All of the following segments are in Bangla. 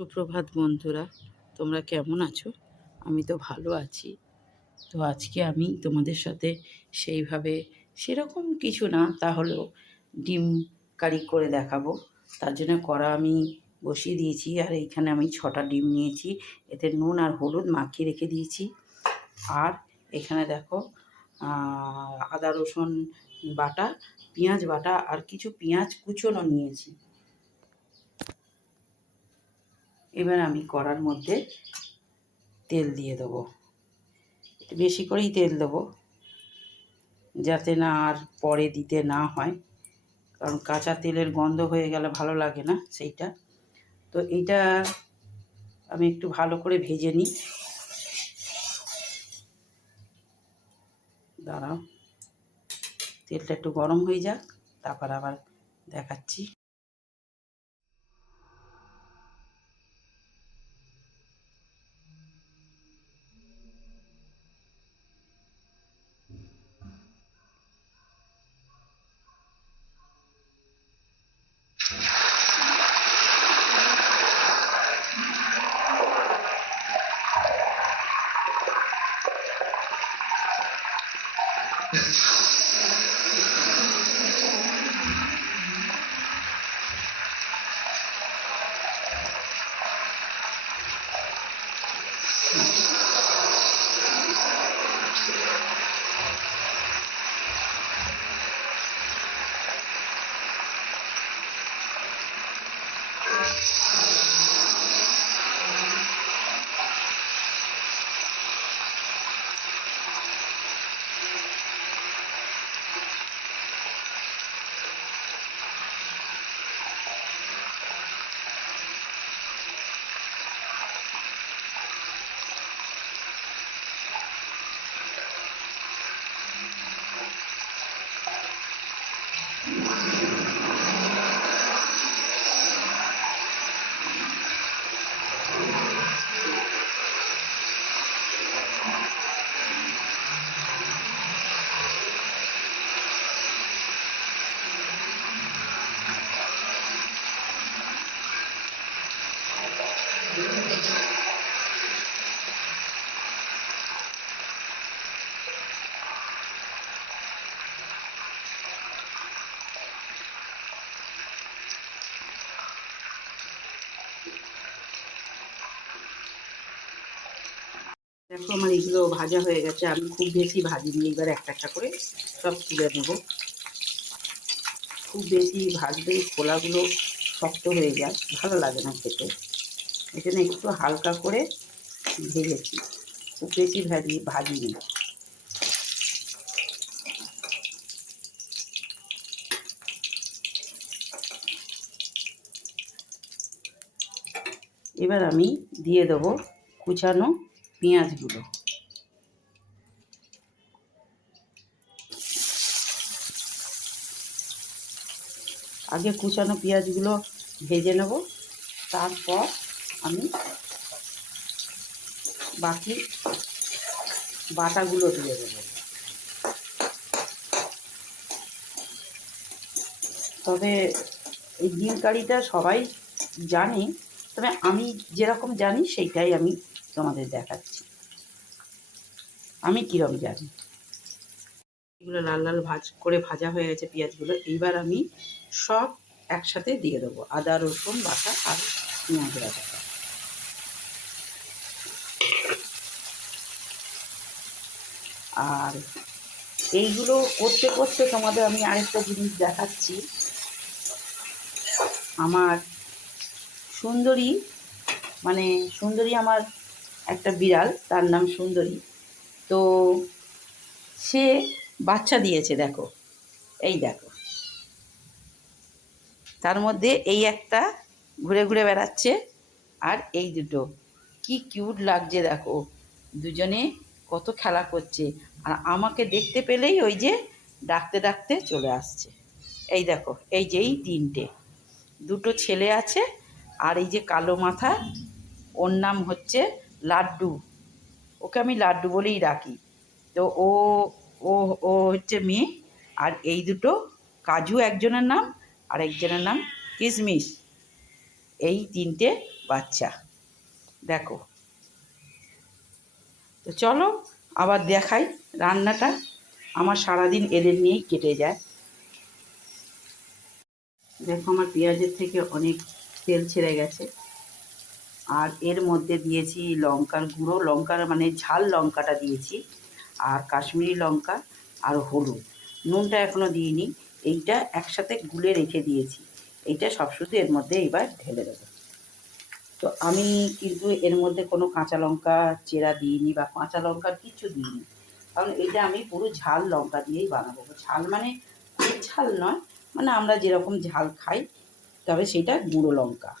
সুপ্রভাত বন্ধুরা, তোমরা কেমন আছো? আমি তো ভালো আছি। তো আজকে আমি তোমাদের সাথে সেইভাবে সেরকম কিছু না, তাহলেও ডিম কারি করে দেখাবো। তার জন্য কড়া আমি বসিয়ে দিয়েছি, আর এইখানে আমি 6টা ডিম নিয়েছি। এতে নুন আর হলুদ মাখিয়ে রেখে দিয়েছি। আর এখানে দেখো আদা রসুন বাটা, পেঁয়াজ বাটা আর কিছু পেঁয়াজ কুচোনো নিয়েছি। এবার আমি কড়ার মধ্যে তেল দিয়ে দেবো, বেশি করেই তেল দেবো, যাতে না আর পরে দিতে না হয়, কারণ কাঁচা তেলের গন্ধ হয়ে গেলে ভালো লাগে না সেইটা। তো এইটা আমি একটু ভালো করে ভেজে নিই। দাঁড়াও, তেলটা একটু গরম হয়ে যাক, তারপর আবার দেখাচ্ছি। দেখো আমার এগুলো ভাজা হয়ে গেছে, আমি খুব বেশি ভাজিনি। এবার একটা একটা করে সব তুলে নেব। খুব বেশি ভাজলে খোলাগুলো শক্ত হয়ে যায়, ভালো লাগে না খেতে। এখানে একটু হালকা করে ভেজেছি, খুব বেশি ভাজিনি। এবার আমি দিয়ে দেবো কুচানো পেঁয়াজগুলো। আগে কুচানো পেঁয়াজগুলো ভেজে নেব, তারপর আমি বাকি বাটাগুলো দিয়ে দেবো। তবে এই ডিম কারিটা সবাই জানে, তবে আমি যেরকম জানি সেইটাই আমি তোমাদের দেখাচ্ছি, আমি কীরকম জানি। এগুলো লাল লাল ভাজা হয়ে গেছে পেঁয়াজগুলো। এইবার আমি সব একসাথে দিয়ে দেবো, আদা রসুন বাটা আর পেঁয়াজ বাটা। আর এইগুলো করতে করতে তোমাদের আমি আরেকটা জিনিস দেখাচ্ছি। আমার সুন্দরী, মানে সুন্দরী আমার একটা বিড়াল, তার নাম সুন্দরী। তো সে বাচ্চা দিয়েছে, দেখো, এই দেখো, তার মধ্যে এই একটা ঘুরে ঘুরে বেড়াচ্ছে, আর এই দুটো কি কিউট লাগছে দেখো, দুজনে কত খেলা করছে। আর আমাকে দেখতে পেলেই ওই যে ডাকতে ডাকতে চলে আসছে। এই দেখো, এই যে এই তিনটে, দুটো ছেলে আছে, আর এই যে কালো মাথা, ওর নাম হচ্ছে লাড্ডু। ওকে আমি লাড্ডু বলেই ডাকি। তো ও ও ও হচ্ছে মেয়ে। আর এই দুটো কাজু একজনের নাম, আর একজনের নাম কিশমিশ। এই তিনটে বাচ্চা, দেখো। তো চলো আবার দেখাই রান্নাটা। আমার সারাদিন এদের নিয়েই কেটে যায়। দেখো আমার পেঁয়াজের থেকে অনেক তেল ছেড়ে গেছে। আর এর মধ্যে দিয়েছি লঙ্কার গুঁড়ো, লঙ্কার মানে ঝাল লঙ্কাটা দিয়েছি, আর কাশ্মীরি লঙ্কা আর হলুদ। নুনটা এখনও দিইনি, এইটা একসাথে গুলে রেখে দিয়েছি। এইটা সব শুধু এর মধ্যে এবার ঢেলে দেবো। তো আমি কিন্তু এর মধ্যে কোনো কাঁচা লঙ্কা চেরা দিইনি বা কাঁচা লঙ্কার কিছু দিইনি, কারণ এইটা আমি পুরো ঝাল লঙ্কা দিয়েই বানাবো। ঝাল মানে খুব ঝাল নয়, মানে আমরা যেরকম ঝাল খাই, তবে সেটা গুঁড়ো লঙ্কা।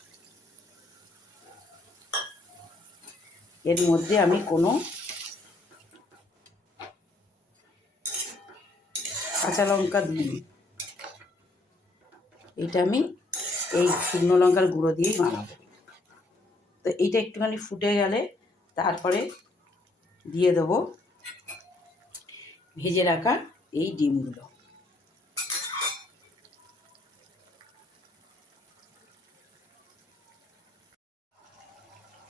এর মধ্যে আমি কোনো কাঁচা লঙ্কা দিইনি, এটা আমি এই শুকনো লঙ্কার গুঁড়ো দিয়েই বানাবো। তো এইটা একটুখানি ফুটে গেলে তারপরে দিয়ে দেবো ভেজে রাখা এই ডিমগুলো।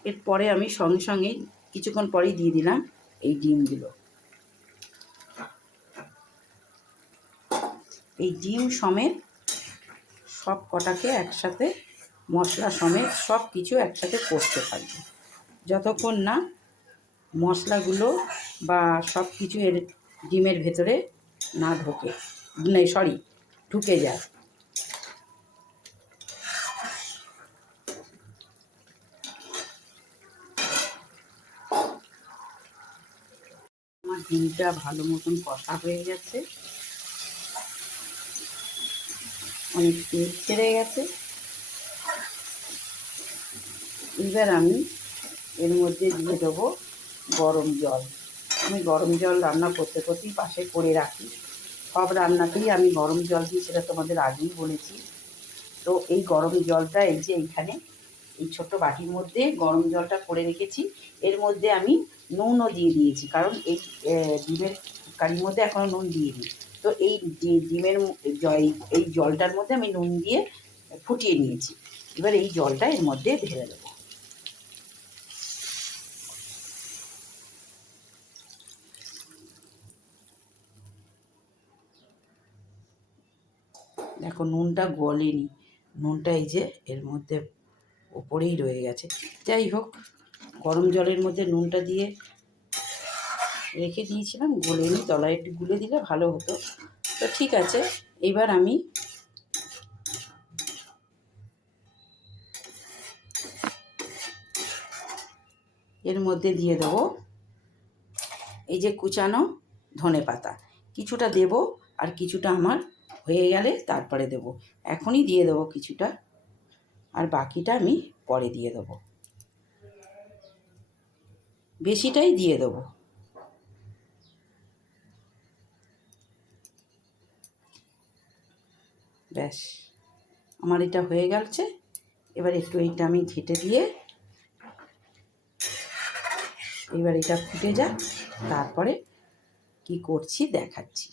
এরপরে আমি সঙ্গে সঙ্গে কিছুক্ষণ পরেই দিয়ে দিলাম এই ডিমগুলো। এই ডিম সমেত সব কটাকে একসাথে, মশলা সমেত সব কিছু একসাথে কষতে থাকবে, যতক্ষণ না মশলাগুলো বা সব কিছু এর ডিমের ভেতরে না ঢোকে, ঢুকে যায়। আমার ডিমটা ভালো মতন কষা হয়ে গেছে, অনেক তেল ছেড়ে গেছে। এবার আমি এর মধ্যে দিয়ে দেবো গরম জল। আমি গরম জল রান্না করতে করতেই পাশে করে রাখি, সব রান্নাতেই আমি গরম জল দিই, সেটা তোমাদের আগেই বলেছি। তো এই গরম জলটা এই যে এইখানে এই ছোট্ট বাটির মধ্যে গরম জলটা করে রেখেছি। এর মধ্যে আমি নুনও দিয়ে দিয়েছি, কারণ এই ডিমের কারির মধ্যে এখনও নুন দিইনি। তো এই ডিমের এই জলটার মধ্যে আমি নুন দিয়ে ফুটিয়ে নিয়েছি। এবার এই জলটা এর মধ্যে ঢেলে দেবো। দেখো নুনটা গলেনি, নুনটা এই যে এর মধ্যে ওপরেই রয়ে গেছে। যাই হোক, গরম জলের মধ্যে নুনটা দিয়ে রেখে দিয়েছিলাম, গলেনি, তলায় একটু গুলে দিলে ভালো হতো। তো ঠিক আছে, এবার আমি এর মধ্যে দিয়ে দেবো এই যে কুচানো ধনেপাতা। কিছুটা দেব, আর কিছুটা আমার হয়ে গেলে তারপরে দেব। এখনই দিয়ে দেবো কিছুটা, আর বাকিটা আমি পরে দিয়ে দেবো। বেশিটাই দিয়ে দেবো। ব্যাস, আমার এটা হয়ে গেছে। এবার একটু এইটা আমি ঘেঁটে দিয়ে, এবার এটা ফুটে যাক, তারপরে কি করছি দেখাচ্ছি।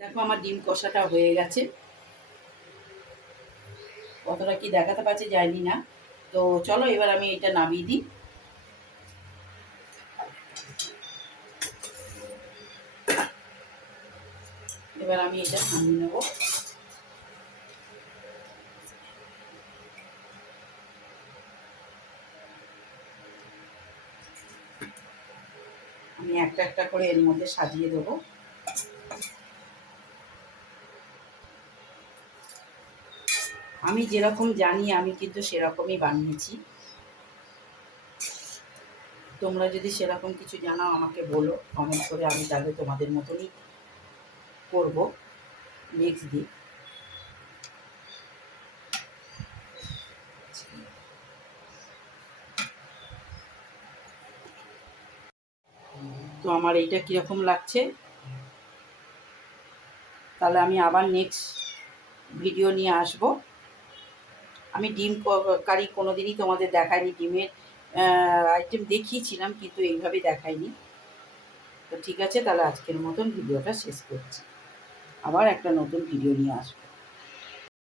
দেখো আমার ডিম কষাটা হয়ে গেছে, কতটা কি দেখাতে পারছি জানি না। তো চলো এবার আমি এটা নামিয়ে দিই। এবার আমি এটা নামিয়ে নেব। আমি একটা একটা করে এর মধ্যে সাজিয়ে দেবো। আমি যেরকম জানি আমি কিন্তু সেরকমই বানিয়েছি। তোমরা যদি সেরকম কিছু জানো আমাকে বলো কমেন্ট করে, আমি তাহলে তোমাদের মতনই করব নেক্সট দিন। তো আমার এইটা কীরকম লাগছে, তাহলে আমি আবার নেক্সট ভিডিও নিয়ে আসব। আমি ডিম কারি কোনো দিনই তোমাদের দেখাইনি, ডিমের আইটেম দেখিয়েছিলাম কিন্তু এইভাবে দেখাইনি। তো ঠিক আছে, তাহলে আজকের মতন ভিডিওটা শেষ করছি, আবার একটা নতুন ভিডিও নিয়ে আসবো।